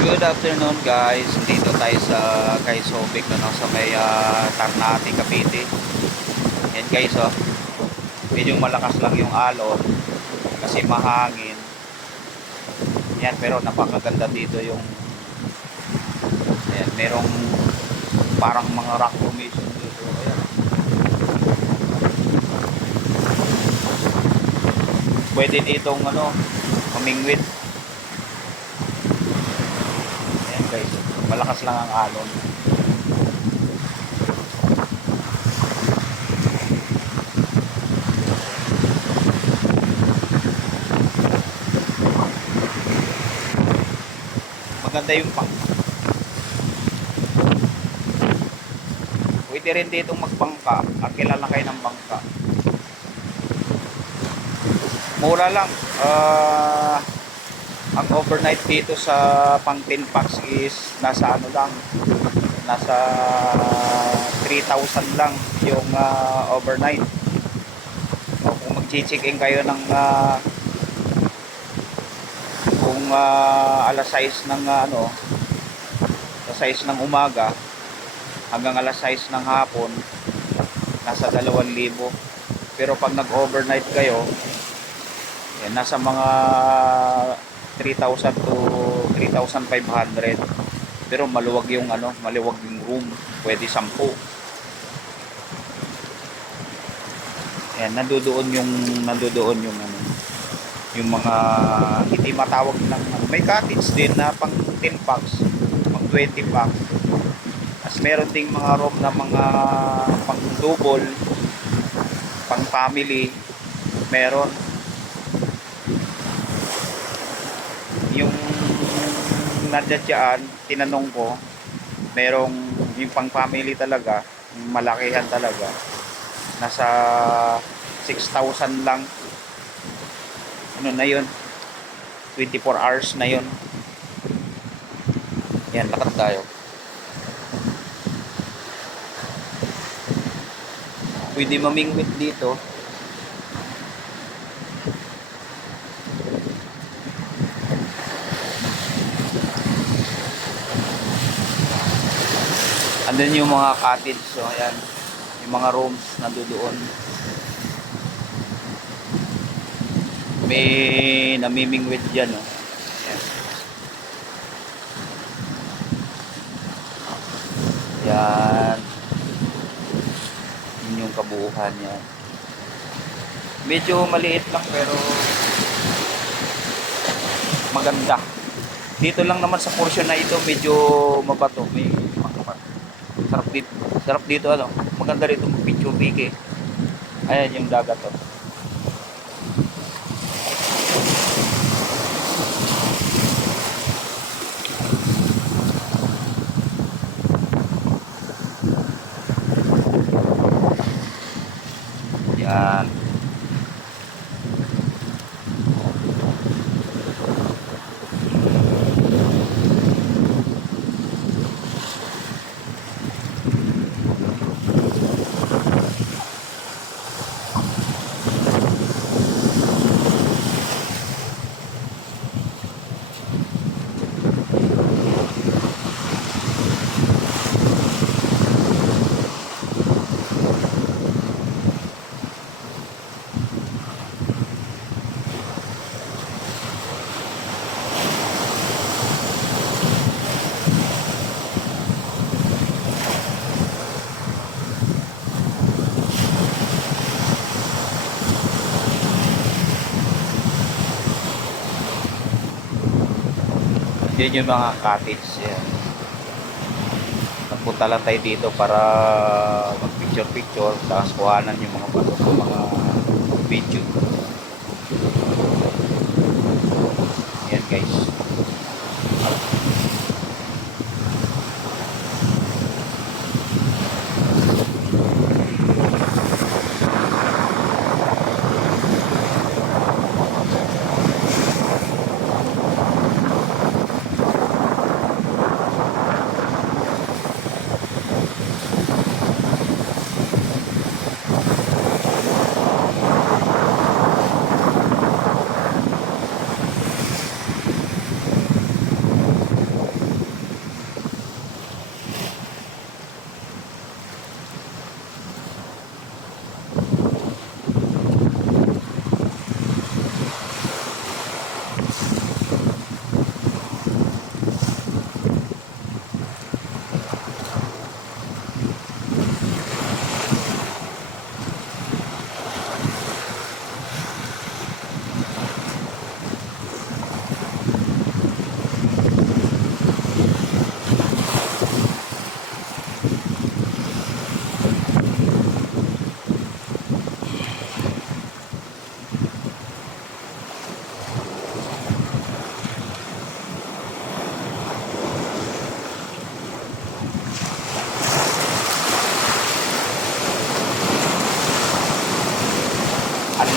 Good afternoon guys. Dito tayo sa kay Sobic sa may Ternate, Cavite. Yan guys oh. Medyo malakas lang yung alon kasi mahangin. Yan pero napakaganda dito yung ayan, merong parang mga rock formation dito. Ayan. Pwede ditong humingwit. Ayan guys. Malakas lang ang alon. Maganda yung pwede rin ditong magbangka at kilala kayo ng bangka. Mura lang. Ang overnight dito sa pang 10 packs is nasa nasa 3,000 lang yung overnight. O kung mag-check-in kayo ng kung alas 6 ng alas 6 ng umaga hanggang alas 6 ng hapon, nasa 2,000. Pero pag nag-overnight kayo, yan, nasa mga 3,000 to 3,500. Pero maluwag yung maluwag yung room, pwede 10. Yan, nandoon yung mga hindi matawag ng may cottage din na pang 10 packs, pang 20 packs. As meron ding mga room na mga pang double, pang family, meron. Yung nandiyan dyan, tinanong ko, merong yung pang family talaga, yung malakihan talaga, nasa 6,000 lang. Ano na yun, 24 hours na yun. Yan, lakad tayo. Pwede mamingwit dito. Andun yung mga cottage, so ayan, yung mga rooms na doon. May namimingwit dyan, oh. Ayan. Yan. Yun yung kabuuhan yan. Medyo maliit lang pero maganda. Dito lang naman sa portion na ito, medyo mabato. May sarap dito maganda rito mag-picture piki. Ayan yung dagat to. Yan. Yun yung mga cottage. Yan. Napunta lang tayo dito para mag picture tapos kuhanan yung mga bato sa mga video. Yan guys.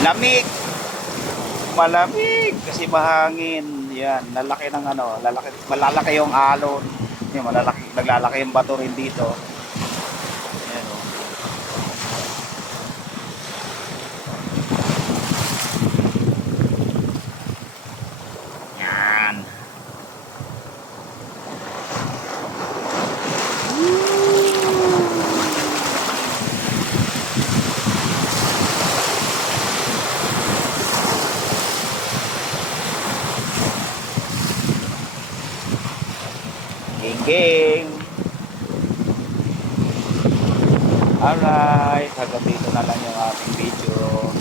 Lamig. Malamig kasi mahangin. Yan, lalaki ng ano, malalaki yung alon. Yan, naglalaki yung bato rin dito. Yan, oh. Yan. Ging. Alright, hanggang dito na lang yung ating video.